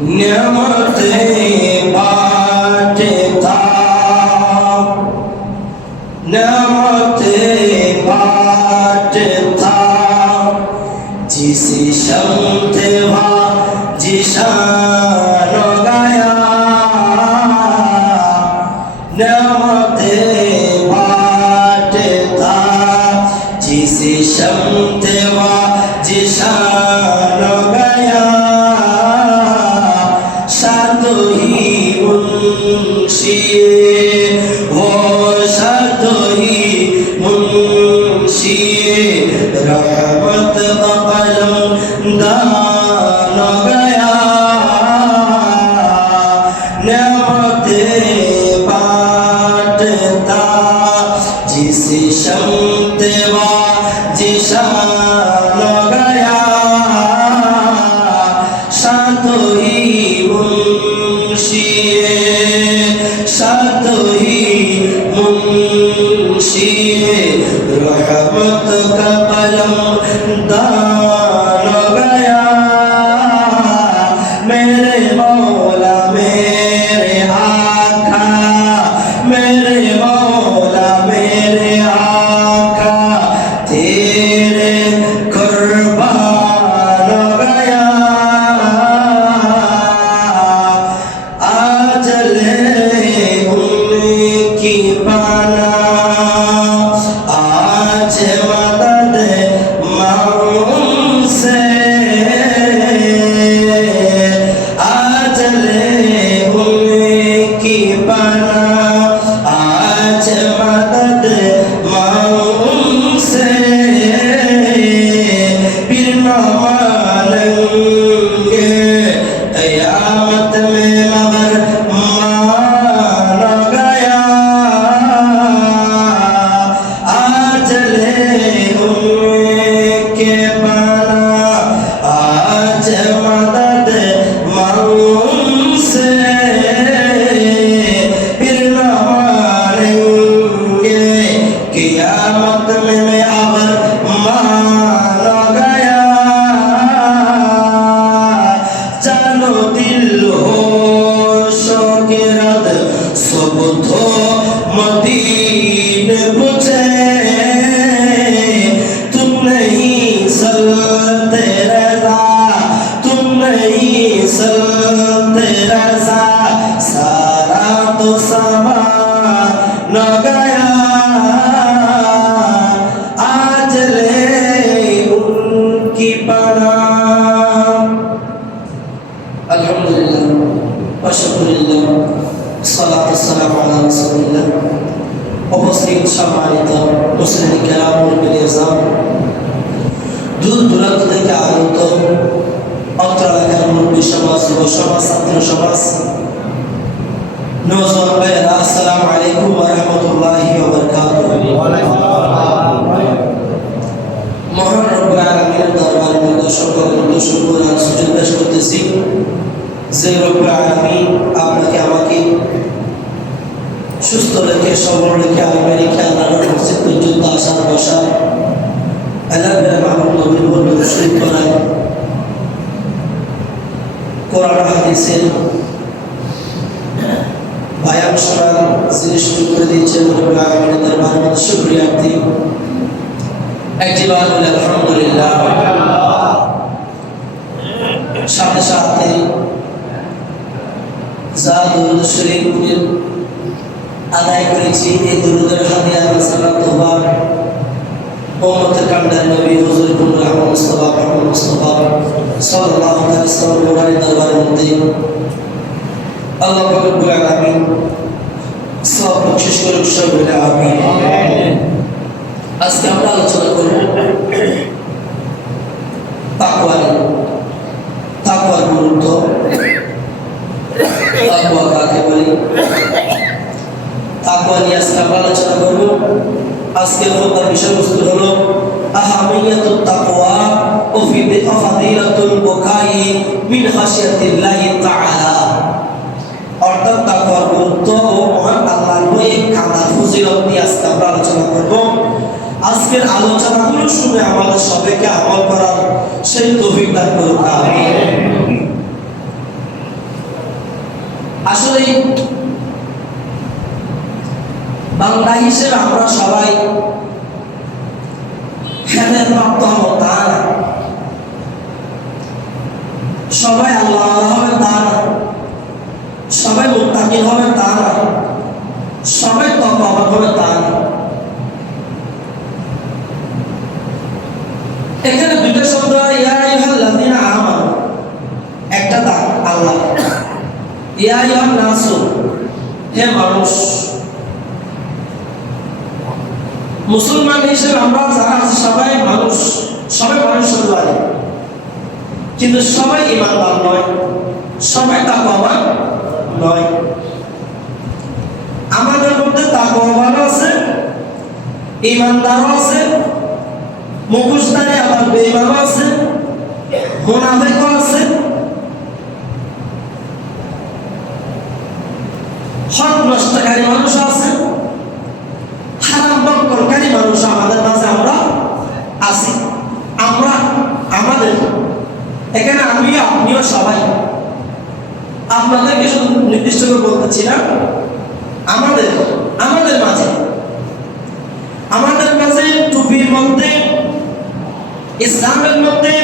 नेमते बांटता नेमते बांटता जिसे शम्ते भा जिशान गया नेमते बांटता जिसे शम्ते भा जिशान गया शादोही मुंशिए वो शादोही मुंशिए रहमत का कलम दान गया नेमते बांटता जिसे शम्ते वा जिशान गया शादोही मुंशिए शादोही मुंशिए रहमत का कलम दान गया मेरे मौला मेरे आका मेरे मौला मेरे आका तेरे कुर्बान गया आज ले उनकी पाना आज मदद मांग से आज ले उनकी पाना आज मदद मांग से फिर न मानेंगे क़यामत में मगर माना गया आज ले उनके पाना आज मदद मांग से फिर न मानेंगे क़यामत में मैं अगर माना गया जानो दिल होशो के रद सुबुधो मदीने बुझे तुम नहीं चलते रजा तुम नहीं चलते रजा सारा तो सामान न गया आज ले उनकी पना अल्हम्दुलिल्लाह व शुक्रिल्लाह सलातु सलाम अला रसूलिल्लाह उपस्थित সম্মানিত মুসলিম কেরাম মুরব্বিল ইজাম দূর দূরান্ত থেকে আগত অত্র এলাকার মুরব্বী সমাজ যুব সমাজ ছাত্র সমাজ নওজোয়ান ভাইয়েরা আসসালামু আলাইকুম ওয়া রাহমাতুল্লাহি ওয়া বারাকাতুহু মহান রব্বুল আলামিনের দরবারে সকল শুকর আর সুজুদ পেশ করতেছি যে রব্বুল আলামিন আপনাকে আমাকে সুস্থ রেখে সবল রেখে আলমে রেখে আল্লাহর মসজিদ পর্যন্ত আসার বসা আল্লাহর মাহবুব নবীর উপর দরুদ শরীফ পড়ায় কোরআন হাদিসের বয়ান শোনার জিনিস শুরু করে দিয়েছেন রব্বুল আলামিনের দরবারে মধ্যে শুকরিয়ার্থী একটিবার বলে আলহামদুলিল্লাহ সাথে সাথে যা দরুদ শরীফ আদায় করেছি এই দরুদের হাদিয়া সালাত তোবা উম্মতের কান্ডার নবী হুজুর মুহাম্মদ মুস্তাফা সাল্লাল্লাহু আলাইহি ওয়াসাল্লামের দরবারের মধ্যে আল্লাহ রাব্বুল আলামিন সব বখশিশ করুক সবাই আমিন আজকে আমরা আলোচনা করব তাকওয়ার গুরুত্ব তাকওয়া কাকে বলে তাকওয়া নিয়ে আজকে আমরা আলোচনা করব আজকের খোতবার বিষয়বস্তু হলো আহামিয়াতুত তাকওয়া ও ফাদিলাতুল বুকাই মিন খাশিয়াতিল্লাহি তাআলা অর্থাৎ তাকওয়ার গুরুত্ব ও মহান আল্লাহর ভয়ে কাঁদার ফজিলত নিয়ে আজকে আমরা আলোচনা করব আজকের আলোচনাগুলো শুনে আমাদের সবাইকে আমল করার সেই তৌফিক দান করুন আমিন আসলে বাংলা হিসেবে আমরা সবাই হেদায়েত প্রাপ্ত হব তা না, সবাই আল্লাহ হবে তা না, সবাই মুত্তাকিন হবে তা না, সবাই তাকওয়াবান হবে তা না। এখানে দুইটা শব্দ ইয়া আইয়ুহাল্লাযীনা আমানু, একটা তা আল্লাহ, ইয়া আইয়ুহান নাসু হে মানুষ। মুসলমান হিসেবে আমরা যারা আছি সবাই মানুষ, সবাই মানুষ হতে পারে, কিন্তু সবাই ঈমানদার নয়, সবাই তাকওয়াবান নয়। আমাদের মধ্যে তাকওয়াবান আছে, ঈমানদার আছে, মুখোশধারী আবার বেঈমান আছে, মুনাফিক আছে, হক নষ্টকারী মানুষ আছে, হারাম বক্ষণকারী মানুষ আমাদের মাঝে আমরা আছি। আমরা আমাদের এখানে আমি আপনিও সবাই, আপনাদেরকে শুধু নির্দিষ্ট করে বলতেছি না, আমাদের আমাদের মাঝে টুপির মধ্যে ইসলামের মধ্যে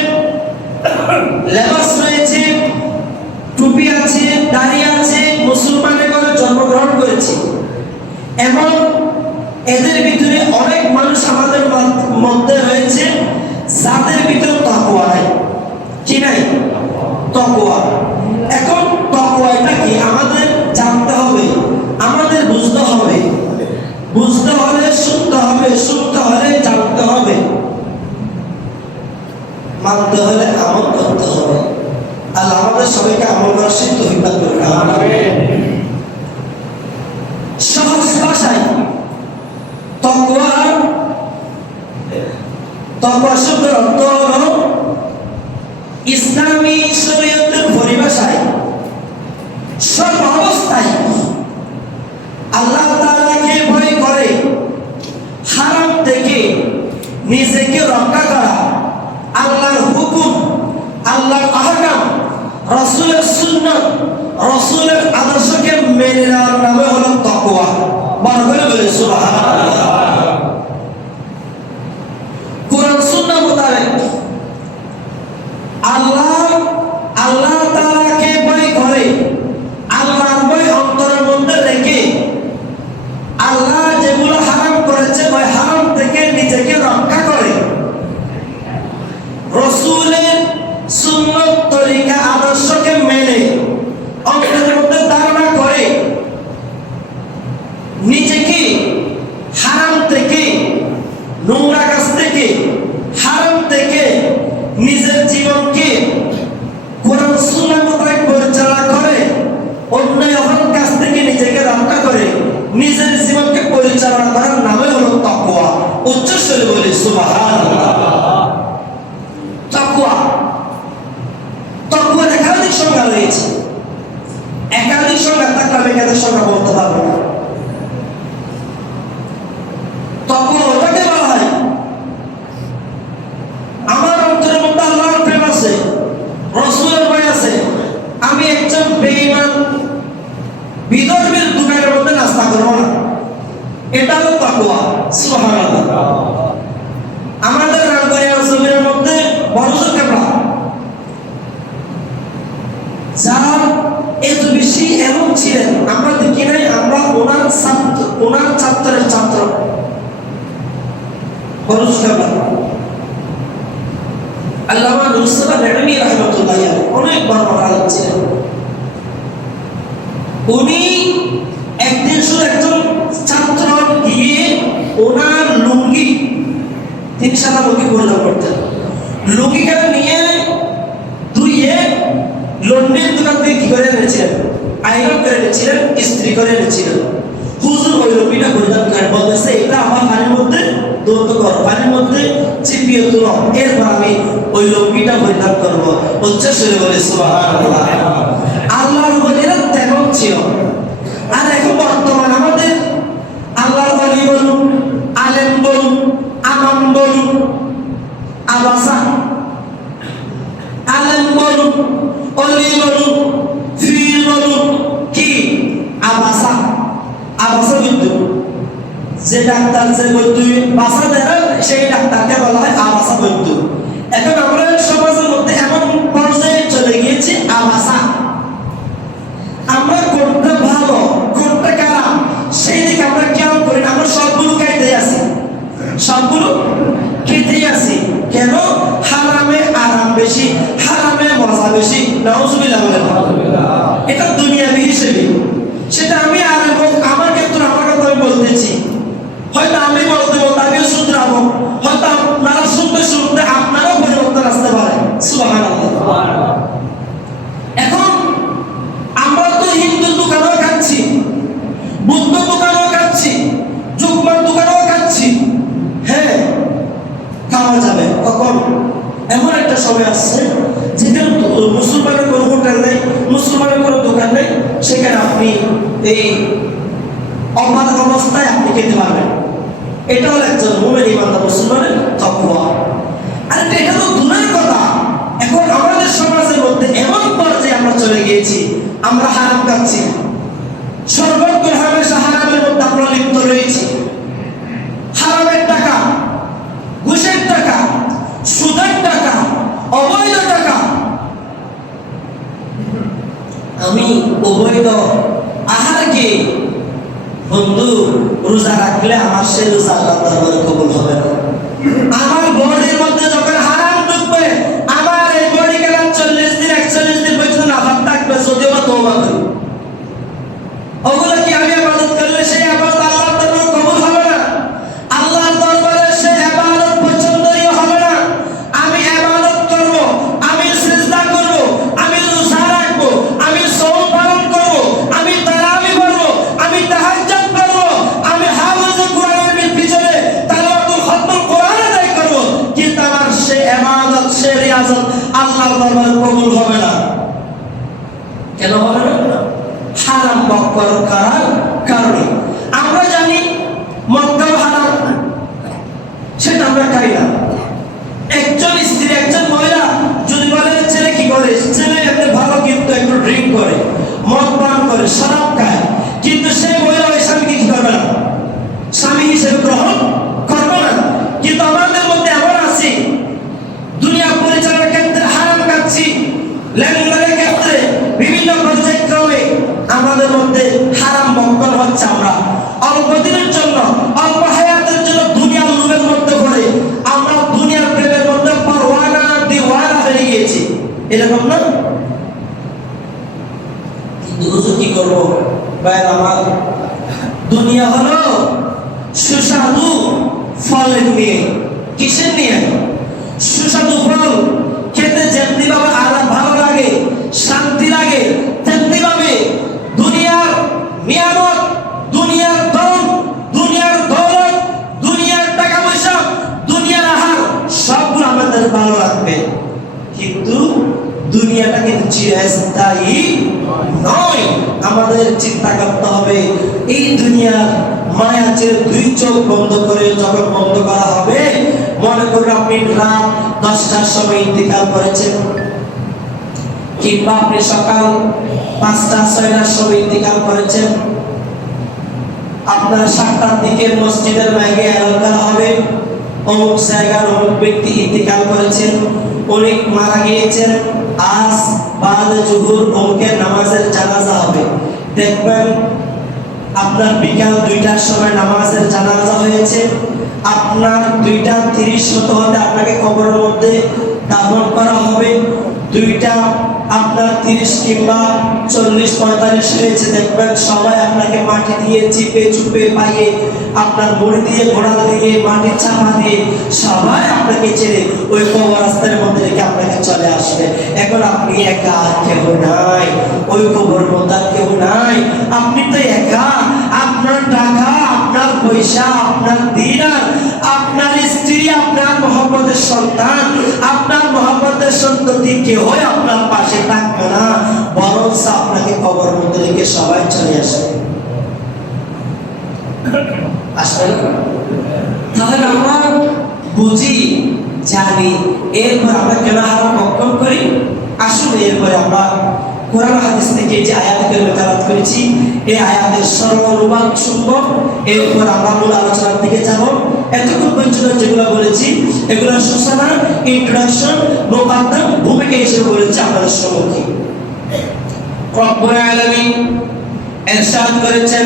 লেবাস রয়েছে, টুপি আছে, দাড়ি আছে, মুসলমানের ঘরে জন্মগ্রহণ করেছে, এবং এদের ভিতরে অনেক মানুষ আমাদের মধ্যে রয়েছে যাদের ভিতরে তাকওয়া নাই। কি নাই? তাকওয়া। এখন তাকওয়াটা কি আমাদের জানতে হবে, আমাদের বুঝতে হবে, বুঝতে হলে শুনতে হবে, শুনতে হলে জানতে হবে, মানতে হলে আমল করতে হবে। আল্লাহ আমাদের সবাইকে আমল করার তৌফিক দান করুন। আমিন। সহজ ভাষায় তাকওয়া শব্দের অর্থ হলো ইসলামী শরীয়তের পরিভাষায় সর্ব অবস্থায় আল্লাহ তাআলাকে ভয় করে হারাম থেকে নিজেকে রক্ষা করা, আল্লাহর হুকুম, আল্লাহর আহকাম, রাসূলের সুন্নাত, রাসূলের আদর্শকে মেনে নেওয়ার নামে হলো তাকওয়া। বড় করে বলি সুবহানাল্লাহ। কোরআন সুন্নাহ মোতাবেক আল্লাহ তাআলাকে ভয় করে, আল্লাহর ভয় অন্তরের মধ্যে রেখে আল্লাহ যেগুলো হারাম করেছে ওই হারাম থেকে নিজেকে রক্ষা করে, রাসূলের সুন্নাত তরিকা আদর্শকে মেনে অন্তরের মধ্যে ধারণা করে নিজেকে হারাম থেকে, নোংরা কাজ থেকে, হারাম থেকে নিজের জীবনকে কোরআন সুন্নাহ মোতাবেক পরিচালনা করে, অন্যায় অপরাধ কাজ থেকে নিজেকে রক্ষা করে নিজের জীবনকে পরিচালনা করার নামে হলো তাকওয়া। উচ্চ স্বরে বলি সুবহানাল্লাহ। তাকওয়ার একাধিক সংজ্ঞা রয়েছে, একাধিক সংজ্ঞা থাকলে আমি একাধিক সংজ্ঞা বলতে পারবো না। তাকওয়া ওটাকে বলা হয় আমার অন্তরের মধ্যে আল্লাহর প্রেম আছে, রাসূলের ভয় আছে, আমি একজন বেঈমান বিধর্মীর দোকানের মধ্যে নাস্তা করবো না, এটা হলো তাকওয়া। সুবহানাল্লাহ। আমাদের রামগড়িয়া জমির মধ্যে বড়জোর কাপড়া যারা এত বেশি এমন ছিলেন, আমরা দেখি নাই, আমরা ওনার ছাত্রের ছাত্র বড়জোর কাপড়া আল্লামা নুসরাত নাদভী রাহমাতুল্লাহ আলাইহি অনেক বড় আলেম ছিলেন। উনি একদিন শুধু একজন ছাত্র গিয়ে ওনার লুঙ্গি, তিনি সাদা লুঙ্গি পরিধান করতেন, লুঙ্গিটা নিয়ে ধুইয়ে লন্ডনের দোকান থেকে কি করে এনেছিলেন, আয়রন করে এনেছিলেন, ইস্ত্রি করে এনেছিলেন। হুজুর ওই লুঙ্গিটা পরিধান করে বলতেছে এটা আমার পানির মধ্যে দৌড় কর, পানির মধ্যে চিপিয়ে তুলো, এরপর আমি ওই লুঙ্গিটা পরিধান করবো। উচ্চ স্বরে বলে সুবহানাল্লাহ। আল্লাহর ওলিরা তেমন ছিল। আর এখন বর্তমান আমাদের আল্লাহর ওলি বলুন, আলেম বলুন, আমান বলুন, আবাসা, আলেম বলুন, ওলি বলুন, ফির বলুন, কি ডাক্তার যে বৈদ্য বাসা দেয় সেই ডাক্তারকে বলা হয় আবাসা বৈদ্য। এখন আমরা সমাজের মধ্যে এমন পর্যায়ে চলে গিয়েছি আবাসা। আমরা কোনটা ভালো কোনটা খারাপ সেই দিকে আমরা খেয়াল করি না, আমরা সবগুলো খাইতে আসি, সবগুলো খেতেই আসি। কেন? হারামে আরাম বেশি, হারামে মজা বেশি। নাউজুবিল্লাহ বলেন। এটা দুনিয়াবি হিসেবে, সেটা আমি আর আমার ক্ষেত্রে আমার কথা আমি বলতেছি। হয়তো আমি বলতে বলতে আমিও শুধরাবো, হয়তো আপনারা শুনতে শুনতে আপনারাও পরিবর্তন আসতে পারে। সুবহানাল্লাহ। এখন আমরা তো হিন্দুর দোকানেও খাচ্ছি, বুদ্ধ দোকানেও খাচ্ছি, জুকমার দোকানেও খাচ্ছি। হ্যাঁ, খাওয়া যাবে কখন? এমন একটা সময় আসছে যেখানে মুসলমানের কোনো হোটেল নেই, মুসলমানের কোনো দোকান নেই, সেখানে আপনি এই অবাধ অবস্থায় আপনি খেতে পারবেন। এটা হলো একজন মুমিন ইমানদার মুসলমানের তাকওয়া। আর এটা তো দূরের কথা, এখন আমাদের সমাজের মধ্যে এমন পর্যায়ে আমরা চলে গিয়েছি, আমরা হারাম খাচ্ছি, সর্বত্র হামেশা হারামের মধ্যে আমরা লিপ্ত রয়েছি। হারামের টাকা, ঘুষের টাকা, সুদের টাকা, অবৈধ টাকা। আমি অবৈধ আহারকে বন্ধু রোজা রাখলে আমার সে রোজা আল্লাহর দরবারে কবুল হবে না। আমার বডির মধ্যে যখন হারাম ঢুকবে, আমার এই বডি কেন 40 দিন 41 দিন পর্যন্ত নাফাক থাকবে যদি বা তওবা করি। ওগুলো কি আমি ইবাদত করলে সেই ইবাদত আল্লাহর দরবারে কবুল হবে না? আল্লাহর দরবারে সেই ইবাদত পছন্দনীয় হবে না। আমি ইবাদত করব, আমি সিজদা করব, আমি রোজা রাখব, আমি সওম পালন করব, আমি তারাবি পড়ব, আমি তাহাজ্জুদ করব, আমি হাফেজ কোরআনের পিছনে তিলাওয়াতুল খতমুল কোরআন আদায় করব, কিন্তু আমার সেই ইবাদত সেই রিয়াজত আল্লাহর দরবারে কবুল হবে না। কেন হবে না? হারাম বক্কর কারণে। আমরা জানি মক্কা হারাম, সেটা আমরা খাই না। একজন স্ত্রী, একজন মহিলা যদি বলে ছেলে কি করে, ছেলে একটু ভালো কিন্তু একটু ড্রিঙ্ক করে, মদ পান করে, শরাব খায়, কিন্তু সেই মহিলা ওই স্বামীকে কি করবে না? স্বামী হিসেবে গ্রহণ করবে না। কিন্তু আমাদের মধ্যে এমন আছে, দুনিয়া পরিচালনার ক্ষেত্রে হারাম খাচ্ছি, লেনদেনের ক্ষেত্রে বিভিন্ন পর্যায়ক্রমে আমাদের মধ্যে হারাম বক্কর হচ্ছে। আমরা অল্প দিনের জন্য, অল্প হায়াতের জন্য দুনিয়ার লোভের মধ্যে পড়ে আমরা দুনিয়ার প্রেমের মধ্যে পরওয়ানা দিওয়ানা হয়ে গিয়েছি, এরকম না? কিন্তু হুজুর কি করবো ভাই আমার? দুনিয়া হলো সুস্বাদু ফলের নিয়ে। কিসের নিয়ে? সুস্বাদু ফল খেতে যেমনি ভাবে ভালো লাগে, শান্তি লাগে, তেমনি ভাবে দুনিয়ার নিয়ামত, দুনিয়ার ধন, দুনিয়ার দৌলত, দুনিয়ার টাকা পয়সা, দুনিয়ার আহার সবগুলো আমাদের ভালো লাগবে, কিন্তু দুনিয়াটা কিন্তু চিরস্থায়ী নয়। আমাদের চিন্তা করতে হবে এই দুনিয়ার মায়া যে দুই চোখ বন্ধ করে যখন বন্ধ করা হবে, মনে করুন আপনি রাত 10টার সময় ইন্তিকাল করেছেন, কিংবা আপনি সকাল 5টা 6টার সময় ইন্তিকাল করেছেন, আপনার 7টার দিকে মসজিদের মাইকে এলান করা হবে অমুক জায়গার অমুক ব্যক্তি ইন্তিকাল করেছেন, অনেক মারা গিয়েছেন, আজ বাদ জুহুর অমুকের নামাজের জানাজা হবে। দেখবেন আপনার বিকাল 2টার সময় নামাজের জানাজা হয়েছে, আপনার 2:30 হতে হতে আপনাকে কবরের মধ্যে দাফন করা হবে। 2টা আপনার 30 কিংবা 40-45 হয়েছে, দেখবেন সবাই আপনাকে মাটি দিয়ে চিপে চুপে পাইয়ে, আপনার মুড়ি দিয়ে ঘোড়া দিয়ে মাটি চাপা দিয়ে সবাই আপনাকে ছেড়ে ওই কবরস্থানের মধ্যে রেখে আপনাকে চলে আসবে। এখন আপনি একা, আর কেউ নাই, ওই কবর মধ্যে আর কেউ নাই, আপনি তো একা। আপনার টাকা, আপনার পয়সা, আপনার দিনার, আপনার স্ত্রী, আপনার মোহাম্মদের সন্তান, আপনার মোহাম্মদের সন্ততি কেউই আপনার পাশে থাকবে না, বরং আপনাকে কবর মধ্যে রেখে সবাই চলে আসবে। আসলে তাহলে আমরা বুঝি, জানি, এরপর আমরা কেন হারাম বক্ষণ করি? আসলে এরপরে আমরা কোরআন হাদিস থেকে যে আয়াতগুলো তেলাওয়াত করেছি এই আয়াতের সরল অনুবাদ শুনবো, এরপর আমরা মূল আলোচনার দিকে যাব। এতক্ষণ পর্যন্ত যেগুলো বলেছি এগুলোর সূচনা, ইন্ট্রোডাকশন, মুকাদ্দম, ভূমিকা হিসেবে বলেছি আপনাদের সম্মুখে। রব্বুল আলামিন ইরশাদ করেছেন,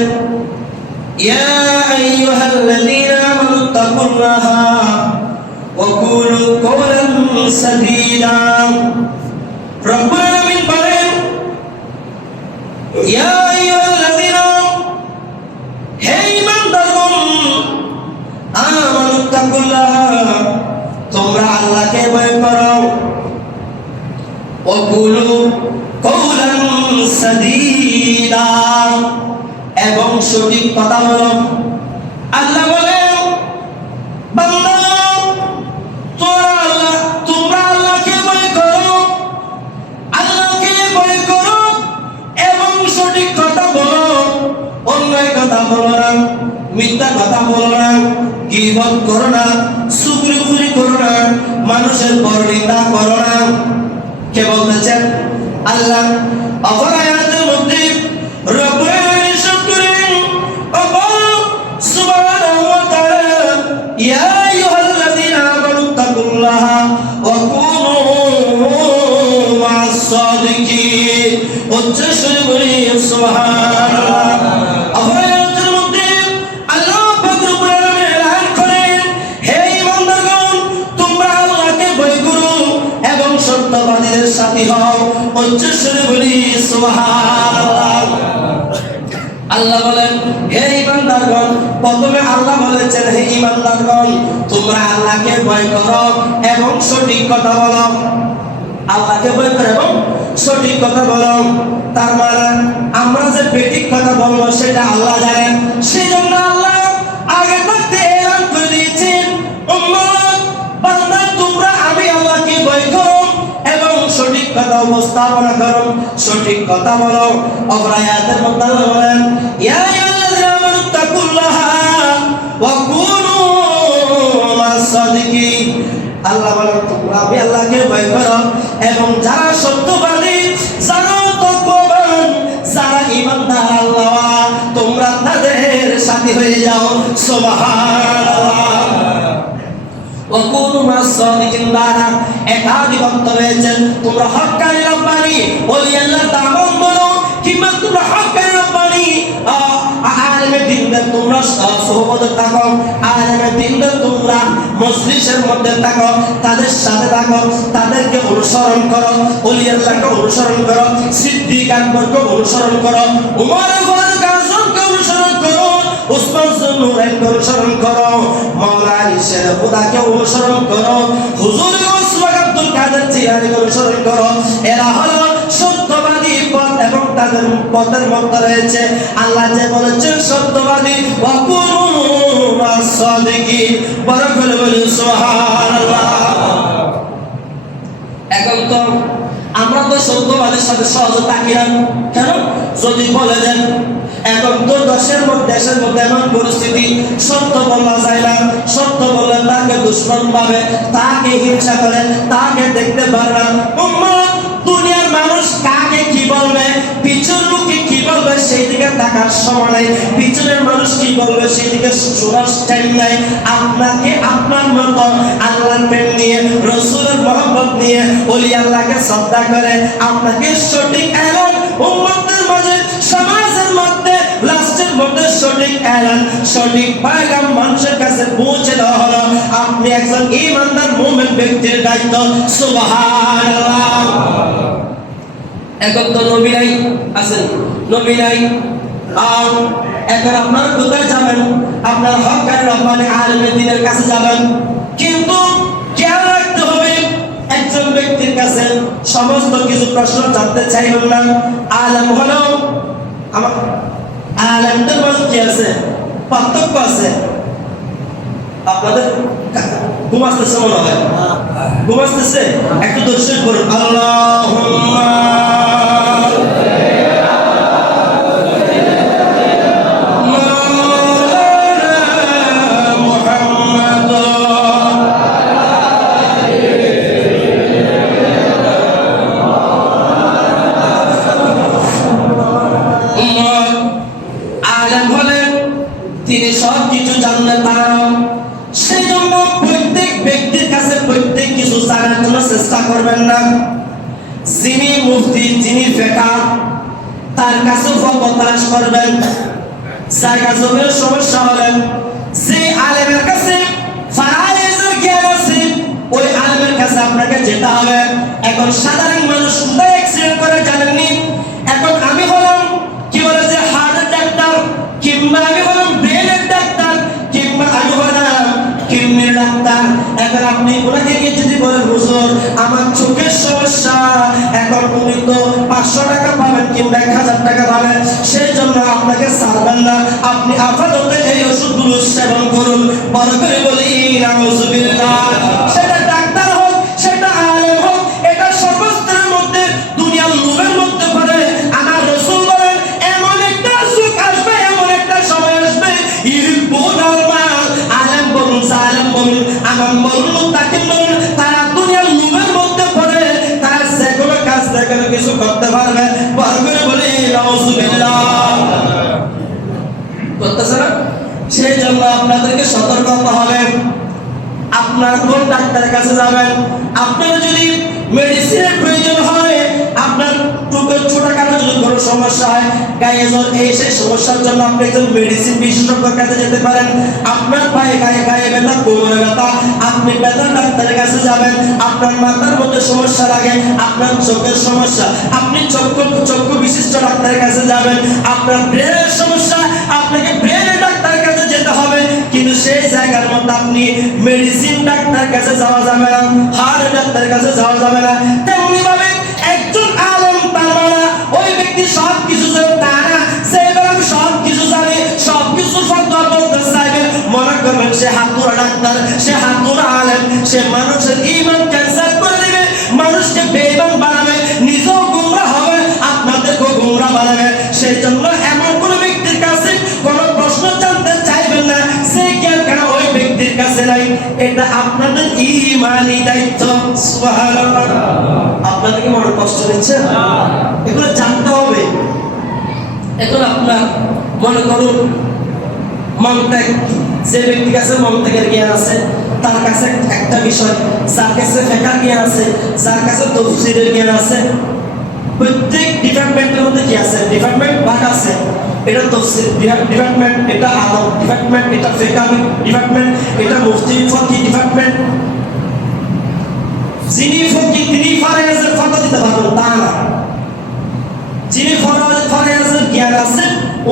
ইয়া আইয়ুহাল্লাযীনা আমানু তাকুল্লাহা ওয়া কুলু কওলান সাদীদা। রব্বুল আলামিন বলেন, ইয়া আইয়ুহাল্লাযীনা, হে ঈমানদারগণ, আমানু তাকুল্লাহা, তোমরা আল্লাহকে ভয় করো, ওয়া কুলু কওলান সাদীদা, এবং সঠিক কথা বলো। আল্লাহ বলেন, বান্দা তোমরা আল্লাহকে ভয় করো, আল্লাহকে ভয় করো এবং সঠিক কথা বলো, অন্যায় কথা বলো না, মিথ্যা কথা বলো না, গীবত করো না, চুগলি করো না, মানুষের পরনিন্দা করো না। কে বলতেছেন? আল্লাহ। অপর আয়াতের মধ্যে রব্বুল আলামিন ইরশাদ করেন, সুবহানাহু ওয়া তাআলা, ইয়া আইয়ুহাল্লাযীনা আমানু তাকুল্লাহা ওয়া কুনু মা'আস সাদিকিন। উচ্চ স্বরে বলি সুবহানাল্লাহ। অপর আয়াতের মধ্যে আল্লাহ পাক রব্বুল আলামিন এলান করেন, হে ঈমানদারগণ, তোমরা আল্লাহকে ভয় করো এবং সত্যবাদীদের সাথী হও। উচ্চ স্বরে বলি সুবহানাল্লাহ। আল্লাহ বলেন, হে ঈমানদারগণ, প্রথমে আল্লাহ বলেছেন, হে ঈমানদারগণ, তোমরা আল্লাহকে ভয় করো এবং সঠিক কথা বলো। আল্লাহকে ভয় করো এবং সঠিক কথা বলো। তার মানে আমরা যে বেঠিক কথা বলবো সেটা আল্লাহ জানেন। সেই জন্য আল্লাহ আগে থাকতে এলান করে দিয়েছেন, উম্মত, বান্দা, তোমরা আমি আল্লাহকে ভয় করো এবং সঠিক কথা উপস্থাপনা করো, সঠিক কথা বলো। অপর আয়াতের মধ্যে আল্লাহ বলেন, ইয়া আইয়ুহাল্লাযীনা আমানু তাকুল্লাহা ওয়া কুনু মা'আস সাদিকিন। আল্লাহ বলেন, তোমরা আমি আল্লাহকে ভয় করো এবং যারা সত্যবাদী, যারা তাকওয়াবান, যারা ঈমানদার আল্লাহ, তোমরা তাদের সাথী হয়ে যাও। সুবহানাল্লাহ। ওয়া কুনু মা'আস সাদিকিন দ্বারা একাধিক অর্থ রয়েছে। তোমরা হক্কানি রব্বানি ওলি আল্লাহ দামন বলো, কিংবা তোমরা হক্কানি রব্বানি আলেমে দ্বীনদের তোমরা সোহবতে থাকো, আলেমে দ্বীনদের তোমরা মজলিসের মধ্যে থাকো, তাদের সাথে থাকো, তাদেরকে অনুসরণ করো, ওলি আল্লাহকে অনুসরণ করো, সিদ্দিক আকবরকে অনুসরণ করো, উমর ফারুক আযমকে অনুসরণ করো, উসমান যুন্নুরাইনকে অনুসরণ করো, মাওলানা আলী শের খুদাকে অনুসরণ করো, হুজুর ওসমান আব্দুল কাদের জিলানীকে অনুসরণ করো। এরা হলো সত্যবাদী পথ এবং তাদের পথের মধ্যে রয়েছে আল্লাহ যে বলেছেন সত্যবাদী, ওয়া কুনু মা'আস সাদিকিন। বড় করে বলি সুবহানাল্লাহ। এখন তো আমরা তো সত্যবাদীর সাথে সহজে থাকি না। কেন? যদি বলে দেন, এখন তো দেশের মধ্যে এমন পরিস্থিতি, সত্য বলা যায় না, সত্য বললে তাকে দুশ্মন ভাবে, তাকে হিংসা করে, তাকে দেখতে পারে না। উম্মত, দুনিয়ার মানুষ কাকে কি বলবে, পিছনের লোকে কি বলবে সেই দিকে তাকার সময় নাই, পিছনের মানুষ কি বলবে সেই দিকে শোনার টাইম নাই। আপনাকে আপনার মতো আল্লাহর প্রেম নিয়ে, রাসূলের মহব্বত নিয়ে, ওলি আল্লাহকে শ্রদ্ধা করে আপনাকে সঠিক এলান উম্মতের মাঝে, সমাজের মধ্যে, রাষ্ট্রের মধ্যে সঠিক এলান, সঠিক পয়গাম মানুষের কাছে পৌঁছে দেওয়া হলো। আপনি একজন ঈমানদার মুমিন ব্যক্তির দায়িত্ব। সুবহানাল্লাহ। এখন তো নবী নাই আছেন, নবী নাই, এখন আপনারা কোথায় যাবেন? আপনার হক্কানি রব্বানি আলেমে দ্বীনের কাছে যাবেন। কিন্তু খেয়াল রাখতে হবে, একজন ব্যক্তির কাছে সমস্ত কিছু প্রশ্ন জানতে চাইবেন না। আলেম হলো আমার, আলেমদের মধ্যে কি আছে? পার্থক্য আছে। আপনাদের ঘুম আসতেছে মনে হয়, ঘুম আসতেছে, একটু দর্শন করুন। আল্লাহুম্মা করবেন না। যিনি মুফতি, যিনি ফিকহ, তার কাছে ফতোয়া তালাশ করবেন। জায়গা জমির সমস্যা হলে যে আলেমের কাছে ফারায়েজের জ্ঞান আছে ওই আলেমের কাছে আপনাকে যেতে হবে। এখন সাধারণ মানুষ কোথায় অ্যাক্সিডেন্ট করে জানেননি? এখন আমি হলাম কি বলে যে হার্টের ডাক্তার, কিংবা আমি হলাম ব্রেনের ডাক্তার, কিংবা আমি হলাম কিডনির ডাক্তার। এখন আপনি ওনাকে গিয়ে যদি বলেন হুজুর আমার চোখের সমস্যা, এখন উনি তো 500 টাকা পাবেন কিংবা 1000 টাকা পাবেন, সেই জন্য আপনাকে ছাড়বেন না। আপনি আপাতত এই ওষুধগুলো সেবন করুন। বড় করে বলি নাউজুবিল্লাহ। সেটা ডাক্তার হোক, সেটা আলেম হোক, এটা সর্বস্তরের মধ্যে দুনিয়ার লোভের মধ্যে পড়ে। আমার রাসূল বলেন এমন একটা যুগ আসবে, এমন একটা সময় আসবে, ইহুবুনাল মাল, আলেম বলুন, জালেম বলুন, আমান বলুন, মুত্তাকিন বলুন, তারা দুনিয়ার লোভের মধ্যে পড়ে তারা যেকোনো কাজ যেকোনো কিছু করতে পারবে। বড় করে বলি নাউজুবিল্লাহ। করতেছে না? সেই জন্য আপনাদেরকে সতর্ক হতে হবে। আপনার কোন ডাক্তারের কাছে যাবেন? আপনার যদি মেডিসিনের প্রয়োজন হয়, আপনার ছোটখাটো যদি কোনো সমস্যা হয়, গায়ে জ্বর, এই সেই সমস্যার জন্য আপনি একজন মেডিসিন বিশেষজ্ঞের কাছে যেতে পারেন। আপনার পায়ে গায়ে ব্যথা, কোমরে ব্যথা, আপনি ব্যথা ডাক্তারের কাছে যাবেন। আপনার মাথার মধ্যে সমস্যা লাগে, আপনার চোখের সমস্যা, আপনি চক্ষু বিশিষ্ট ডাক্তারের কাছে যাবেন। আপনার ব্রেনের সমস্যা, আপনাকে ব্রেনের ডাক্তারের কাছে যেতে হবে। কিন্তু সেই জায়গার মধ্যে আপনি মেডিসিন ডাক্তারের কাছে যাওয়া যাবে না, হার্ট ডাক্তারের কাছে যাওয়া যাবে না। তেমনি ভাবে একজন আলেম তার মানে ওই ব্যক্তি সব কিছু জানে তা না। সেবার আমি সব কিছু জানি, সব কিছু ফতোয়া বলতে চাইবে, মনে করবেন সে হাতুড়া ডাক্তার, সে হাতুড়া আলেম, সে মানুষের ঈমান ক্যান্সার করে দিবে, মানুষকে বেঈমান বানাবে, নিজেও গুমরাহ হবে, আপনাদেরকেও গুমরাহ বানাবে। সেই জন্য এমন কোন ব্যক্তির কাছে কোনো প্রশ্ন জানতে চাইবেন না, সেই জ্ঞান কেন ওই ব্যক্তির কাছে নাই। এটা আপনাদের ঈমানি দায়িত্ব। সুবহানাল্লাহ। আপনাদেরকে মনে কষ্ট দিচ্ছে, এগুলো জানতে হবে। এখন আপনার মনে করুন মন্ত্যাগ, যে ব্যক্তির কাছে মন্ত্যাগের জ্ঞান আছে, তার কাছে একটা বিষয়, যার কাছে ফিকহ জ্ঞান আছে, যার কাছে তাফসীরের জ্ঞান আছে, প্রত্যেক ডিপার্টমেন্টের মধ্যে কি আছে? ডিপার্টমেন্ট ভাগ আছে। এটা তাফসীর ডিপার্টমেন্ট, এটা আদব ডিপার্টমেন্ট, এটা ফিকহ ডিপার্টমেন্ট, এটা মুফতি ফকি ডিপার্টমেন্ট। যিনি ফকি তিনি ফারায়েজের ফতোয়া দিতে পারবেন তা না। যিনি ফারায়েজের জ্ঞান আছে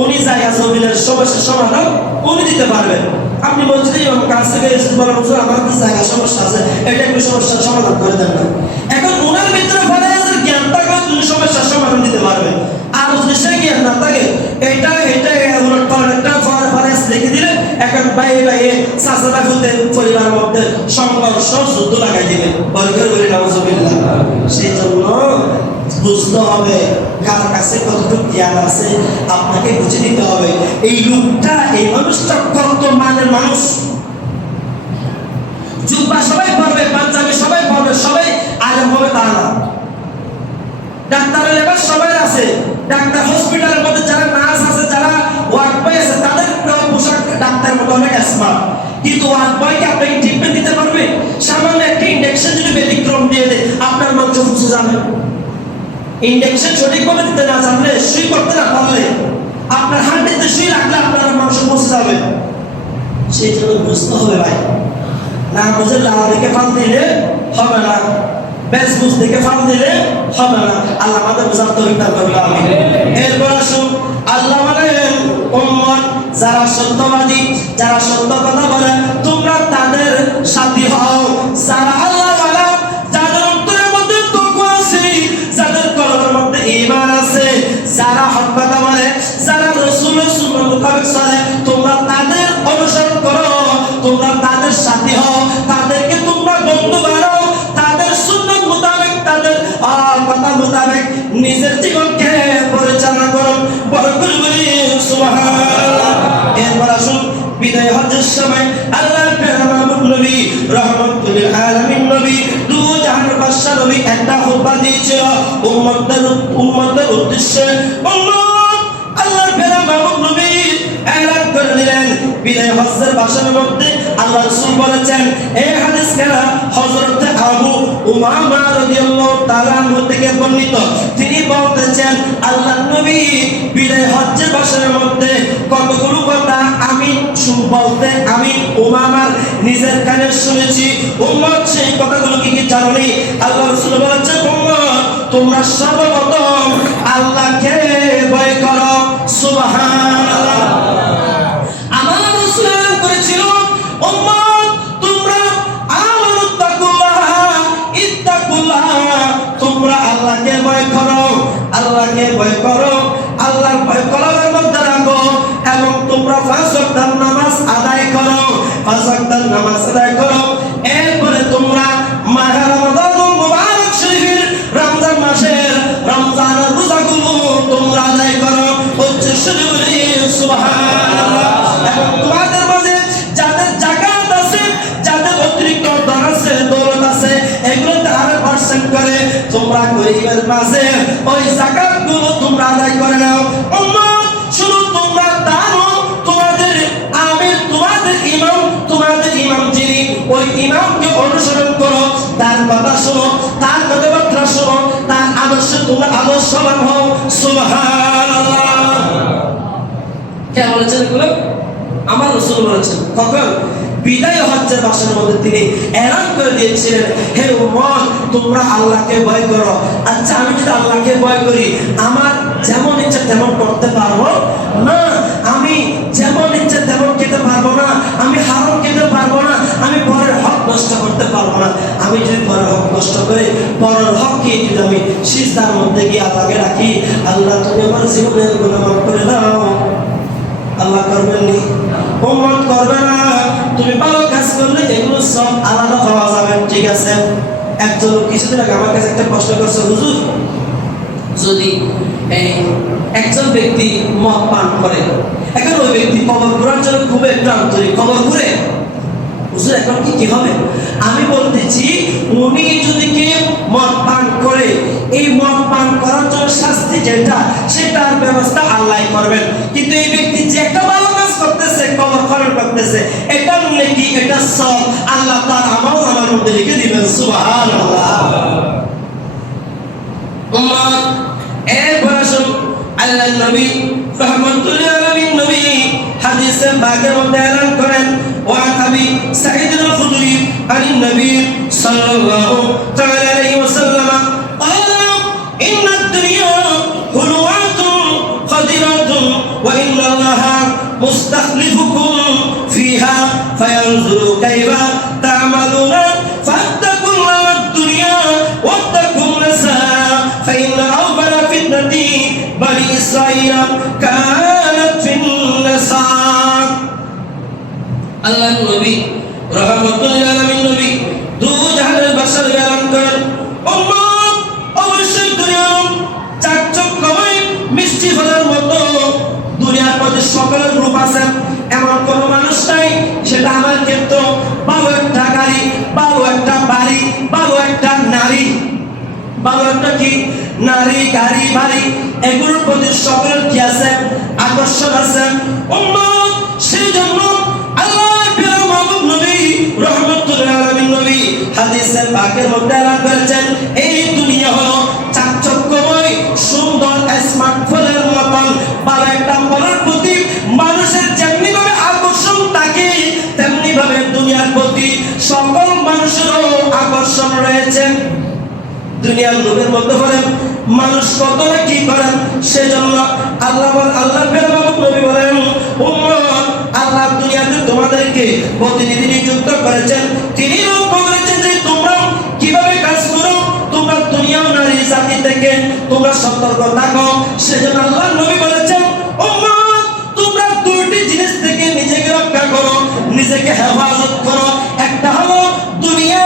উনি জায়গা জমিনের সমস্যার সমাধান উনি দিতে পারবেন। আপনি বলছেন ইমাম কাছ থেকে এসে বলেন হুজুর আমার তো জায়গা সমস্যা আছে, এটা একটু সমস্যার সমাধান করে দেন না। এখন ওনার ভিতরে ফারায়েজের জ্ঞান থাকলে তিনি সমস্যার সমাধান দিতে পারবেন। আর যদি সে জ্ঞান না থাকে, এটা ওনার একটা ফারায়েজ লিখে দিলে এখন বাইরে চাচাটা খুঁজতে পরিবারের মধ্যে সংঘর্ষ যুদ্ধ লাগাই দিবেন। বরকর বলি নাউজুবিল্লাহ। সেই জন্য বুঝতে হবে কার কাছে কতটুকু জ্ঞান আছে, আপনাকে বুঝে নিতে হবে। এই লোকটা, এই মানুষটা কত মানের মানুষ। জুব্বা সবাই পড়বে, পাঞ্জাবি সবাই পড়বে, সবাই আলেম হবে তা না। ডাক্তারের লেবাস সবাই আছে, ডাক্তার হসপিটালের মধ্যে যারা নার্স আছে, যারা ওয়ার্ড বয় আছে, তাদের পোশাক ডাক্তার মতো অনেক স্মার্ট। কিন্তু ওয়ার্ড বয়কে আপনাকে ট্রিটমেন্ট দিতে পারবে? সামান্য একটা ইনজেকশন যদি ব্যতিক্রম দিয়ে দেয়, আপনার মাংস ফুসে যাবে। ইনজেকশন সঠিকভাবে দিতে না জানলে, সুই করতে না পারলে, আপনার হাঁটুতে সুই রাখলে আপনার মাংস ফুসে যাবে। সেই জন্য বুঝতে হবে ভাই, না বুঝে লাল দেখে ফাল দিলে হবে না, বেশ বুঝ দেখে ফাল দিলে হবে না। আল্লাহ আমাদের বুঝার তৌফিক দান করুন, আমিন। এরপর আসুন, আল্লাহ বলেন উম্মত যারা সত্যবাদী, যারা সত্য কথা বলে তোমরা তাদের সাথী হও। যারা আল্লাহ ওয়ালা, যাদের অন্তরের মধ্যে তাকওয়া আছে, যাদের কলবের মধ্যে ঈমান আছে, যারা হক কথা বলে, যারা রাসূলের সুন্নাহ মোতাবেক চলে, তোমরা তাদের অনুসরণ করো, তোমরা তাদের সাথী হও, তাদেরকে তোমরা বন্ধু বানাও, তাদের সুন্নাহ মোতাবেক, তাদের কথা মোতাবেক নিজের জীবনকে পরিচালনা করো। বড় করে বলি সুবহানাল্লাহ। এরপর আসুন, বিদায় হজ্জের সময় আল্লাহর প্যারামামুদ নবী রহমাতুল আলামিন নবী, দু জাহানের বাদশা নবী একটা খুতবা দিয়েছিল উম্মতের উদ্দেশ্যে। উম্মত, আল্লাহর প্যারামামুদ নবী এলান করে দিলেন বিদায় হজ্জের ভাষণের মধ্যে আল্লাহ রাসূল বলেছেন, এই হাদিস কেনা হযরত আবু উমামা রাদিয়াল্লাহু তাআলা আনহু থেকে বর্ণিত, তিনি বলতেছেন আল্লাহর নবী বিদায় হজ্জে বছরের মধ্যে কতগুলো কথা আমি বলতে আমি উমামার নিজের কানে শুনেছি। উম্মত সেই কথাগুলো কি জানোনি? আল্লাহ রাসূল বলেছেন, উম্মত তোমরা সর্বপ্রথম আল্লাহকে ভয় করো। সুবহানাল্লাহ। আমার রাসূল করেছিল, উম্মত তোমরা তোমরা আল্লাহকে ভয় করো, আল্লাহকে ভয় করো, আল্লাহর ভয় করার মধ্যে রাখো এবং তোমরা 5 ওয়াক্ত নামাজ আদায় করো, 5 ওয়াক্ত নামাজ আদায় করো। এরপরে তোমরা মাহে রমাদানুল মুবারক শরীফের রমজান মাসের রমজানের রোজাগুলো তোমরা আদায় করো। হচ্ছে শুরু বলি সুবহানাল্লাহ। এবং তোমাদের মাঝে যাদের যাকাত আছে, যাদের অতিরিক্ত ধন আছে, দৌলত আছে, এগুলো 1% করে তোমরা গরিবের মাঝে ওই যাকাতগুলো তোমরা আদায় করে নাও। উম্মত শুধু তোমরা দাও, তোমাদের আমির, তোমাদের ইমাম যিনি, ওই ইমামকে অনুসরণ করো, তার কথা শোনো, তার কথাবার্তা শোনো, তার আদর্শে তোমরা আদর্শবান হও। সুবহানাল্লাহ। কে বলেছেন এগুলো? আমার রাসূল বলেছেন। কখন? বিদায় হজ্জের বছরের মধ্যে তিনি এলান করে দিয়েছিলেন, হে উম্মত তোমরা আল্লাহকে ভয় করো। আচ্ছা, আমি যদি আল্লাহকে ভয় করি, আমার যেমন ইচ্ছা তেমন করতে পারবো না, আমি যেমন ইচ্ছা তেমন খেতে পারবো না, আমি হারাম খেতে পারবো না, আমি পরের হক নষ্ট করতে পারবো না। আমি যদি পরের হক নষ্ট করে পরের হককে যদি আমি সিজদার মধ্যে গিয়ে আল্লাহকে রাখি, আল্লাহ তুমি আমার জীবনের গুনাহ মাফ করে দাও, আল্লাহ করবেন নি? উম্মত করবে না। তুমি ভালো কাজ করলে এগুলো সব আলাদা হওয়া যাবে, ঠিক আছে? একজন কিছুদিন আগে আমার কাছে একটা প্রশ্ন করছে, হুজুর যদি একজন ব্যক্তি মদ পান করে, এখন ওই ব্যক্তি কবর ঘোরার জন্য খুব একটু আন্তরিক, কবর ঘুরে, হুজুর এখন কি হবে? আমি বলতেছি, উনি যদি কেউ মদ পান করে, এই মদ পান করার জন্য শাস্তি যেটা, সেটার ব্যবস্থা আল্লাহ করবেন। কিন্তু এই ব্যক্তি যে একটা ভালো কাজ করতেছে, কবর খনন করতেছে, এটা নেকি, এটা সব আল্লাহ তার আমল আমার মধ্যে লিখে দিবেন। সুবহানাল্লাহ। উম্মত এরপর আসুন আল্লাহর নবী রাহমাতুল আলামিন নবী হাদিসে পাকের মধ্যে এলান করেন, ওয়ান আবি সাঈদ আল-খুদরি আনিন নবী সাল্লাল্লাহু তাআলা আলাইহি ওয়াসাল্লাম ক্বালা ইন্নাদ দুনিয়া হুলওয়াতুন খাদিরাতুন ওয়া ইন্নাল্লাহা মুস্তাখলিফুকুম ফিহা ফায়ানজুরু কাইফা তা'মালুনা ফাত্তাকুল্লাহ দুনিয়া ওয়াত্তাকুন নাসা ফাইন্না আওবালা ফিতনাতি বানি ইসরাঈল কানাত ফিন নাসা। আল্লাহর নবী রাহমাতুল আলামিন নবী দু জাহানের বাসার এলান করেন, উম্মত অবশ্যই দুনিয়ার চাকচক্যময় মিষ্টি ফলের মতো দুনিয়ার মধ্যে সকলের রূপ আছে, এমন কোন মানুষ নাই সেটা আমার ক্ষেত্রে ভালো একটা গাড়ি, ভালো একটা বাড়ি, ভালো একটা নারী, ভালো একটা কি নারী, গাড়ি, বাড়ি, এগুলোর প্রতি সকলের কি আছে? আকর্ষণ আছে। উম্মত সেই জন্য আল্লাহর প্রিয় মাহবুব নবী রাহমাতুল আলামিন নবী হাদিসে পাকের মধ্যে এলান করেছেন, এই দুনিয়া হলো চাকচক্যময় সুন্দর স্মার্ট ফোনের মতন। ভালো একটা ফলের প্রতি মানুষের যেমনি ভাবে আকর্ষণ থাকে, তেমনি ভাবে দুনিয়ার প্রতি সকল মানুষেরও আকর্ষণ রয়েছে। দুনিয়ার লোভের মধ্যে পড়ে মানুষ কত না কি করেন, সেজন্য আল্লাহ নবী বলেন, উম্মত আল্লাহ দুনিয়াতে তোমাদেরকে প্রতিনিধি নিযুক্ত করেছেন, তিনি লক্ষ্য করেছেন যে তোমরা কিভাবে কাজ করো, তোমরা দুনিয়া নারী জাতি থেকে তোমরা সতর্ক থাকো। সেজন্য আল্লাহ নবী বলেছেন, উম্মত তোমরা দুটি জিনিস থেকে নিজেকে রক্ষা করো, নিজেকে হেফাজত করো। একটা হলো দুনিয়া,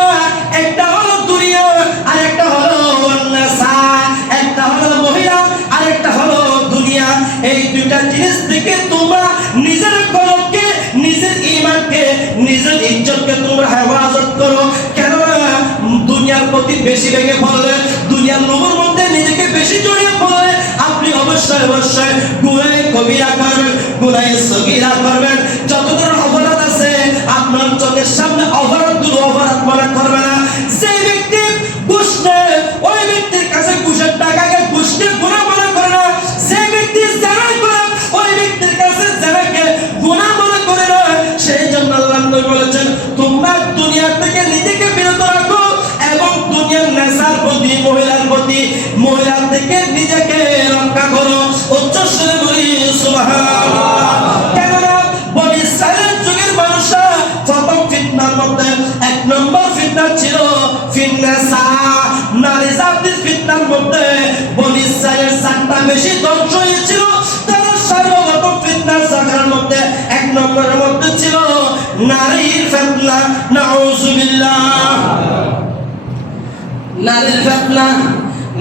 একটা হলো দুনিয়া, আর একটা হলো নাসা, একটা হলো মহিলা, আর একটা হলো দুনিয়া। এই দুইটা জিনিস থেকে তোমরা নিজের কলমকে, নিজের ঈমানকে, নিজের ইজ্জতকে তোমরা হেফাজত করো। কেননা দুনিয়ার প্রতি বেশি ভেঙে পড়লে, দুনিয়ার লোভের মধ্যে নিজেকে বেশি জড়িয়ে পড়লে আপনি অবশ্যই গুনাহে কবিরা করবেন, গুনাহে সগীরা করবেন। যতদূর অপরাধ আছে আপনার চোখের সামনে অপরাধগুলো অপরাধ মনে করবে না। যে ব্যক্তি বেশি ধ্বংস হয়েছিল, তারা সর্বপ্রথম ফিতনার জায়গার মধ্যে এক নম্বরের মধ্যে ছিল নারীর ফিতনা। নাউযুবিল্লাহ। নারীর ফিতনা,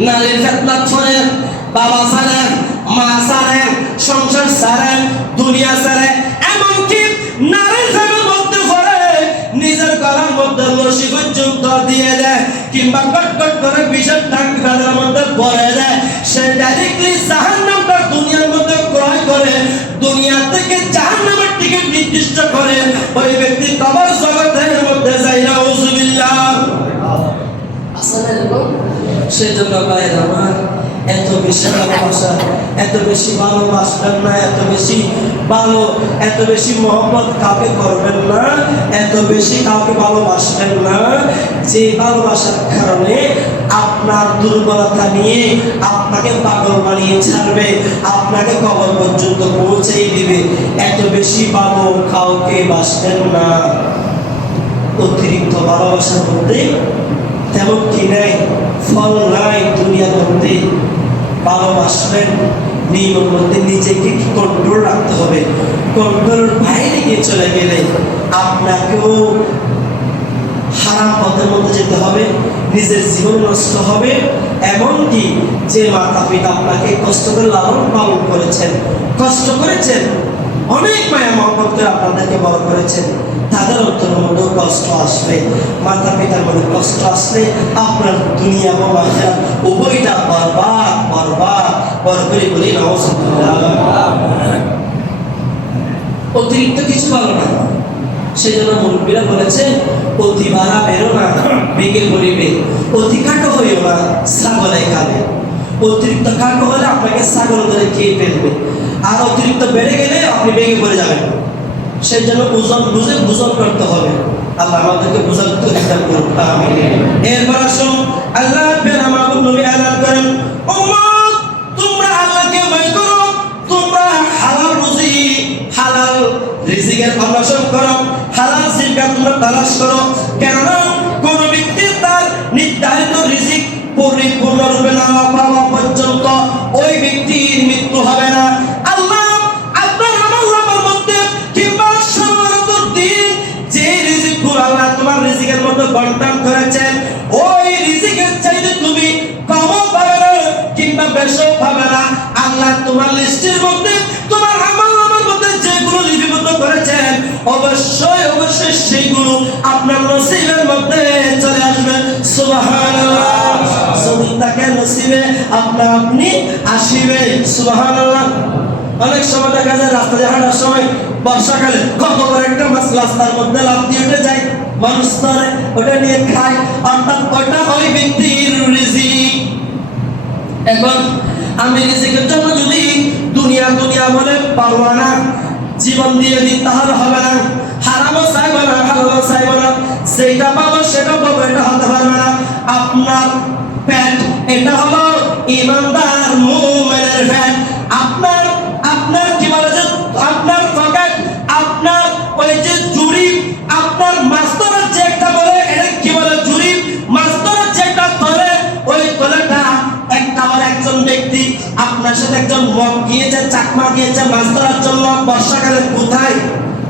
নারীর ফিতনা ছড়ে বাবা ছাড়েন, মা ছাড়েন, সংসার ছাড়েন, দুনিয়া ছাড়েন, এমনকি নারীর ফেমের মধ্যে পড়ে নিজের গলার মধ্যে রশি পর্যন্ত দিয়ে দেয়, কিংবা কটকট করে বিষের টাক ফেলার মধ্যে পড়ে দেয়। সে ডাইরেক্টলি জাহান্নামটা দুনিয়ার মধ্যে ক্রয় করে দুনিয়া থেকে জাহান্নামের টিকিট নির্দিষ্ট করে ওই ব্যক্তি কবর জগতের মধ্যে যায়। নাউযুবিল্লাহ। সেজন্য ভাইয়ের আমার, এত বেশি ভালোবাসা, এত বেশি ভালোবাসবেন না, এত বেশি ভালো, এত বেশি মহব্বত কাউকে করবেন না, এত বেশি কাউকে ভালোবাসবেন না যে ভালোবাসার কারণে আপনার দুর্বলতা নিয়ে আপনাকে পাগল বানিয়ে ছাড়বে, আপনাকে কবর পর্যন্ত পৌঁছে দিবে। এত বেশি ভালো কাউকে বাসবেন না। অতিরিক্ত ভালোবাসার মধ্যে তেমন কি নাই, ফল নাই দুনিয়ার মধ্যে। ভালোবাসবেন, নিয়মের মধ্যে নিজেকে কন্ট্রোল রাখতে হবে। কন্ট্রোলের বাইরে গিয়ে চলে গেলে আপনাকেও হারাম পথের মধ্যে যেতে হবে, নিজের জীবন নষ্ট হবে। এমনকি যে মাতা পিতা আপনাকে কষ্ট করে লালন পালন করেছেন, কষ্ট করেছেন, অনেক মায়া মহব্বত করে আপনাদেরকে বড় করেছেন, তাদের অন্তরের মধ্যেও কষ্ট আসবে। মাতা পিতার মধ্যে কষ্ট আসলে আপনার দুনিয়া এবং আখিরাত উভয়টা বরবাদ বরবাদ। বড় করে বলি নাউযুবিল্লাহ। অতিরিক্ত কিছু ভালো না, সেজন্য মুরব্বীরা বলেছেন অতি বাড়া বেরো না, বেগে পড়িবে। অতি কাটো হইও না, ছাগলে খাবে। অতিরিক্ত কাটো হলে আপনাকে ছাগল ধরে খেয়ে ফেলবে, আর অতিরিক্ত বেড়ে গেলে আপনি বেগে পড়ে যাবেন। সেই জন্য ওজন বুঝে ভোজন করতে হবে। আল্লাহ আমাদেরকে বোঝার তৌফিক দান করুন, আমিন। এরপর আসুন, আল্লাহ প্রিয় মাহবুব নবী এলান করেন, উম্মত তোমরা আল্লাহকে ভয় করো, তোমরা হালাল রুজি, হালাল রিজিকের অন্বেষণ করো, হালাল জীবিকা তোমরা তালাশ করো। কেননা কোন ব্যক্তি তার নির্ধারিত রিজিক পরিপূর্ণরূপে না পাওয়া পর্যন্ত ওই ব্যক্তির মৃত্যু হবে না। আল্লাহ আপনার আমল মধ্যে কিংবা সমগ্র দিন যে রিজিকগুলো আল্লাহ তোমার রিজিকের মধ্যে বন্টন করেছেন, ওই রিজিকের চাইতে তুমি কমও পাবে না কিংবা বেশিও পাবে না। আল্লাহ তোমার লিস্টের মধ্যে, তোমার আমলের মধ্যে যেগুলো লিপিবদ্ধ করেছেন, অবশ্যই অবশ্যই সেইগুলো আপনার নসিবের মধ্যে চলে আসবে। সুবহানাল্লাহ। যদি তাকে নসিবে আপনা আপনি আসিবে। সুবহানাল্লাহ। অনেক সময় দেখা যায় রাস্তায় হাঁটার সময় বর্ষাকালে কত বড় একটা মাছ রাস্তার মধ্যে লাফ দিয়ে উঠে যায়, মানুষ ধরে ওটা নিয়ে খায়, অর্থাৎ ওটা ওই ব্যক্তির রিজিক। এখন আমি রিজিকের জন্য যদি দুনিয়া দুনিয়া বলে পারবো না, জীবন দিয়ে দিই, তাহলে হবে না। হারামও চাইবো না, হালালও চাইবো না, সেইটা পাবো সেটা পাবো, এটা হতে পারবে না। আপনার পেট, এটা হলো ইমানদার মুমিনের পেট। আপনার আপনার কি বলে যে আপনার পকেট, আপনার ওই যে জুরিপ, আপনার মাস্তরের যে একটা বলে, এটা কি বলে জুরিপ, মাস্তরের যে একটা তলে, ওই তলেটা একটা বলে একজন ব্যক্তি আপনার সাথে একজন মগ গিয়েছে, চাকমা গিয়েছে মাছ ধরার জন্য বর্ষাকালে। কোথায়?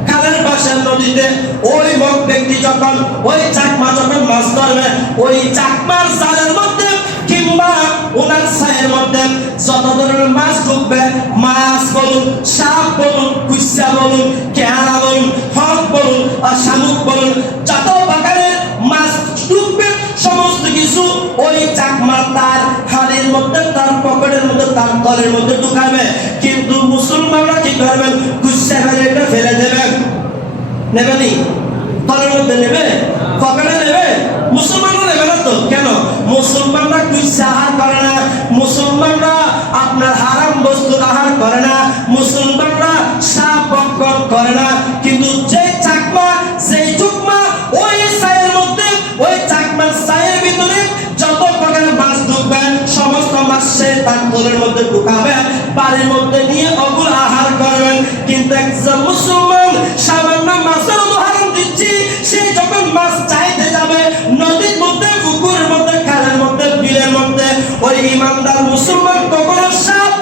খালের পাশের নদীতে। ওই মগ ব্যক্তি যখন, ওই চাকমা যখন মাছ ধরবে, ওই চাকমার জালের মধ্যে কিংবা ওনার ছায়ের মধ্যে যত ধরনের মাছ ঢুকবে, মাছ বলুন, সাপ বলুন, কুইসা বলুন, কেহারা বলুন, হক বলুন আর শামুক বলুন, যত প্রকারের মাছ ঢুকবে সমস্ত কিছু ওই চাকমা তার হাড়ির মধ্যে, তার পকেটের মধ্যে, তার তলের মধ্যে ঢুকাবে। কিন্তু মুসলমানরা কি করবেন? কুইসা ফেলে এটা ফেলে দেবেন। নেবেনি? তলের মধ্যে নেবে, পকেটে নেবে? মুসলমানরা নেবে না তো। কেন? মুসলমানরা কুইসা আহার করে না, মুসলমানরা আপনার হারাম বস্তু আহার করে না, মুসলমানরা সাপ বকর করে না। কিন্তু যে চাকমা, সেই চুকমা ওই ছায়ের মধ্যে, ওই চাকমার ছায়ের ভিতরে যত প্রকারের মাছ ঢুকবে সমস্ত মাছ সে তার তলের মধ্যে ঢুকাবে, বাড়ির মধ্যে নিয়ে ওগুলো আহার করবেন। কিন্তু একজন মুসলমান, সামান্য মাছের উদাহরণ দিচ্ছি, সে যখন মাছ চাইতে যাবে নদীর মধ্যে, পুকুরের মধ্যে, খালের মধ্যে, বিলের মধ্যে, ওই ইমানদার মুসলমান কখনো সাপ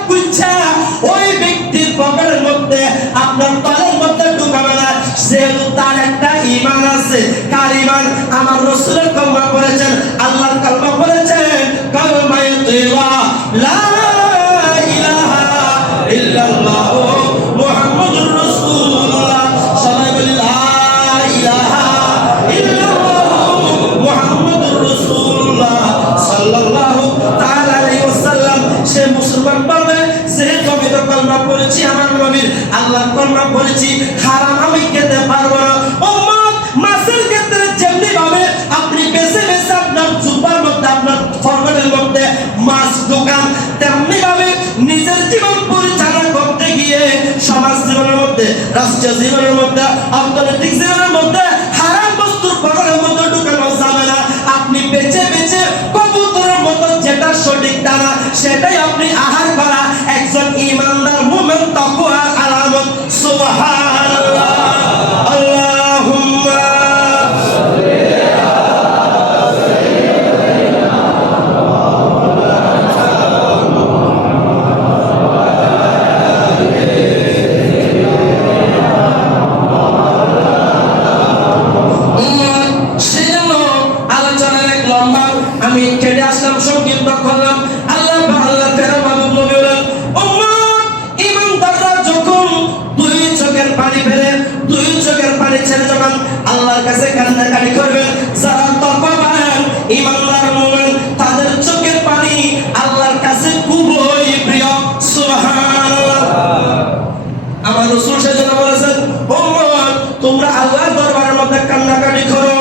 ইল্লাল্লাহ মুহাম্মাদুর রাসূলুল্লাহ। সবাই বলি লা ইলাহা ইল্লাল্লাহ মুহাম্মাদুর রাসূলুল্লাহ সাল্লাল্লাহু তাআলা আলাইহি ওয়াসাল্লাম। সে মুসলমান বলবে যে আমি তো কলমা পড়েছি, আমার নবীর আল্লাহ কলমা পড়েছি, হারাম আমি খেতে পারবো না। উম্মত মাছের ক্ষেত্রে যেমনি ভাবে আপনি বেছে বেছে আপনার জুব্বার মধ্যে, আপনার ফরমানের মধ্যে মাছ ঢোকান, তেমনি ভাবে নিজের জীবন পরিচালনা করতে গিয়ে সমাজ জীবনের মধ্যে, রাষ্ট্রীয় জীবনের মধ্যে, অর্থনৈতিক জীবনের মধ্যে হারাম বস্তুর পকেটের মধ্যে ঢুকানো যাবে না। আপনি বেছে বেছে কবুতরের মতো যেটা সঠিক দানা সেটাই আপনি আহার করা একজন ঈমানদার মুমিন তাকওয়ার আলামত। সুবহানাল্লাহ। আল্লাহুম্মা আমি কেটে আসলাম, সংক্ষিপ্ত করলাম। আল্লাহ ফেরা মাহবুব নবী বলেন, উম্মত ঈমানদাররা যখন দুই চোখের পানি ফেলে, দুই চোখের পানি ছেড়ে যখন আল্লাহর কাছে কান্নাকাটি করবেন, যারা তকওয়াবান ঈমানদার মুমিন তাদের চোখের পানি আল্লাহর কাছে খুবই প্রিয়। সুবহানাল্লাহ। আমার রাসূল সেজন্য বলেছেন, উম্মত তোমরা আল্লাহর দরবারের মধ্যে কান্নাকাটি করো,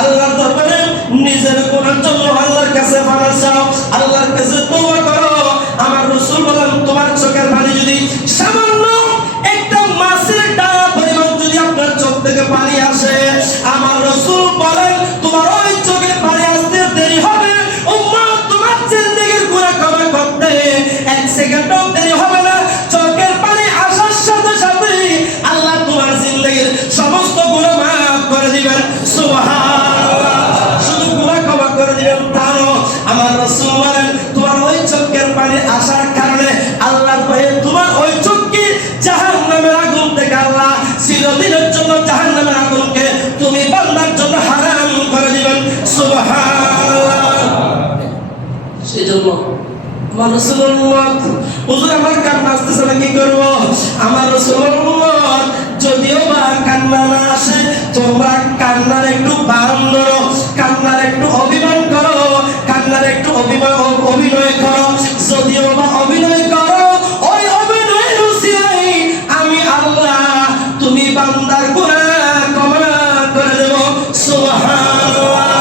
আল্লাহর দরবারে নিজের গুনাহের জন্য আল্লাহর কাছে ক্ষমা চাও, আল্লাহর কাছে তওবা করো। আমার রাসূল বলেন, তোমার চোখের পানি যদি সামান্য একটা মাছের ডানা পরিমাণ যদি আপনার চোখ থেকে পানি আসে, আমার রাসূল বলেন তোমার ওই চোখের পানি আসতে দেরি হবে। উম্মত তোমার জিন্দেগীর গুনাহ ক্ষমা করতে এক সেকেন্ডও দেরি হবে না। চোখের পানি আসার সাথে সাথে আল্লাহ তোমার জিন্দেগীর সমস্ত গুনাহ মাফ করে দিবেন। সুবহানাল্লাহ। শুধু গুনাহ ক্ষমা করে দিবেন তা নয়, আমার রাসূল বলেন তোমার ওই চোখের পানি আসার কারণে আল্লাহর ভয়ে তোমার ওই চোখকে জাহান্নামের আগুন থেকে আল্লাহ চিরদিনের জন্য জাহান্নামের আগুনকে তুমি বান্দার জন্য হারাম করে দিবেন। সুবহানাল্লাহ। সেজন্য আমার রাসূলের উম্মত, হুজুর আমার কান্না আসতেছে না, কি করব? আমার রাসূলের উম্মত যদিও বা কান্না না আসে, তোমরা কান্নার একটু বারণ ধরো, কান্নার একটু অভিমান করো, কান্নার একটু অভিনয় করো। যদিও বা অভিনয় করো, ওই অভিনয়ের উসিলায় আমি আল্লাহ তুমি বান্দার গুনাহ ক্ষমা করে দেব। সুবহানাল্লাহ।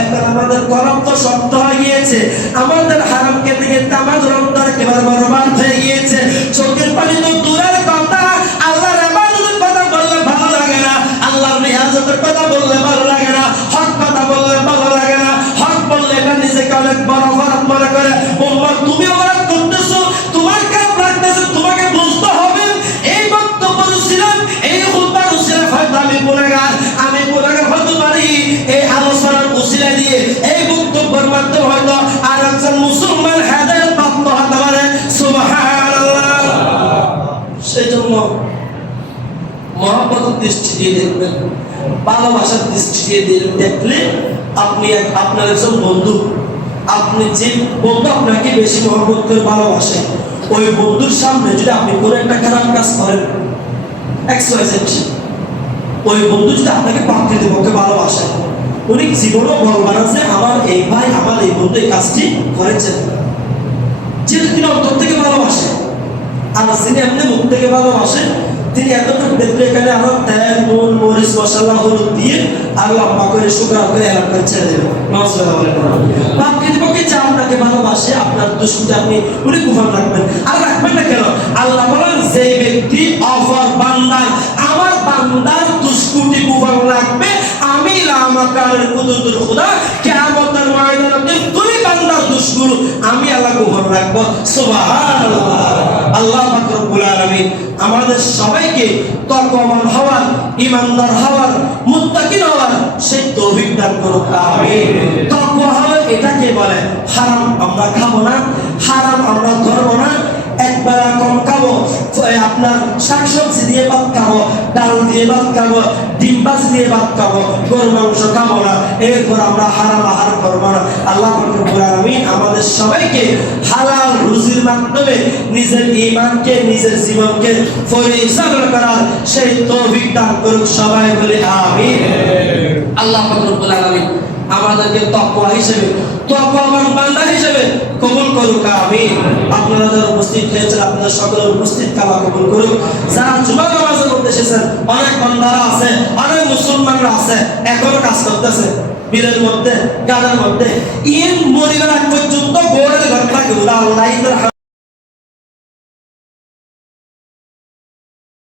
এখন আমাদের কলম তো শক্ত হয়ে গিয়েছে, আমাদের হারাম খেতে খেতে আমাদের অন্তর একেবারে বরবাদ হয়ে গিয়েছে। চোখের পানি তো দূরের কথা, আল্লাহর ইবাদতের কথা বললে ভালো লাগে না, আল্লাহর নিয়াজতের কথা বললে ভালো লাগে না, হক কথা বললে ভালো লাগে না, হক বললে এটা নিজেকে অনেক বড় অপরাধ মনে করে। উম্মত তুমি অপরাধ করতেছো, তোমার খারাপ লাগতেছে, তোমাকে বুঝতে হবে এই বক্তব্য ছিলাম, এই খুতবার উসিলা হয়তো আমি গুনাহগার হতে পারি। এই আলোচনার উসিলা দিয়ে এই বক্তব্যের মাধ্যমে হয়তো আর একজন মুসলমান হেদায়েত প্রাপ্ত হতে পারে। সুবহানাল্লাহ। সেজন্য মহব্বতের দৃষ্টি দিয়ে দেখবেন, ভালোবাসার দৃষ্টি দিয়ে দেখলে আপনি আপনার একজন বন্ধু, আপনি যে বন্ধু আপনাকে বেশি মহব্বত করে ভালোবাসে, ওই বন্ধুর সামনে যদি আপনি কোনো একটা খারাপ কাজ করেন, XYZ, ওই বন্ধু যদি আপনাকে প্রকৃতপক্ষে ভালোবাসে, উনি জীবনও বলবেন না যে আমার এই ভাই, আমার এই বন্ধু এই কাজটি করেছেন। যেহেতু তিনি অন্তর থেকে ভালোবাসে, আর যিনি এমনি মুখ থেকে ভালোবাসে, তিনি এতটুকু দেখলে এখানে আরো তেল, নুন, মরিচ, মশলা, হলুদ দিয়ে আর লম্বা করে শুকনো করে এলাকা করে ছেড়ে দেবেন। প্রকৃতপক্ষে যে আপনাকে ভালোবাসে, আপনার দুষ্কৃতি আপনি উনি গোপন রাখবেন। আর রাখবেন না কেন? আল্লাহ বলেন যে ব্যক্তি অপর বান্দার, আমার বান্দার দুষ্কৃতি গোপন রাখবে, আমি লামাকানের কুদরতুল খুদা কিয়ামতের ময়দানে দুই বান্দার দুষ্কৃতি আমি আল্লাহ গোপন রাখব। সুবহানাল্লাহ। আল্লাহ পাক রব্বুল আলামিন আমাদের সবাইকে তাকওয়াবান হওয়ার, ঈমানদার হওয়ার, মুত্তাকিন হওয়ার সেই তৌফিক দান করুক। আমিন। তাকওয়া হলো এটাকে বলে হারাম আমরা খাবো না, হারাম আমরা ধরবো না, একবার কম খাবো, আপনার শাকসবজি দিয়ে ভাত খাবো, ডাল দিয়ে ভাত খাবো, ডিম ভাজি দিয়ে ভাত খাবো, গরুর মাংস খাবো না, এরপর আমরা হারাম আহার করবো না। আল্লাহ রব্বুল আলামিন আমাদের সবাইকে হালাল রুজির মাধ্যমে নিজের ঈমানকে, নিজের জীবনকে পরিচালনা করার সেই তৌফিক দান করুক, সবাই বলে আমিন। আল্লাহ রব্বুল আলামিন আমাদেরকে তাকওয়া হিসেবে, তাকওয়াবান বান্দা হিসেবে কবুল করুক, আমিন। আপনারা যারা উপস্থিত হয়েছেন, আপনাদের সকলের উপস্থিত কালা কবুল করুক। যারা জুমা নামাজের মধ্যে এসেছেন, অনেক বান্দারা আছে, অনেক মুসলমানরা আছে, এখনো কাজ করতেছে বিলের মধ্যে, গাড়ার মধ্যে, ইন মরিবার আগ পর্যন্ত গোড়ের ঘর থাকে।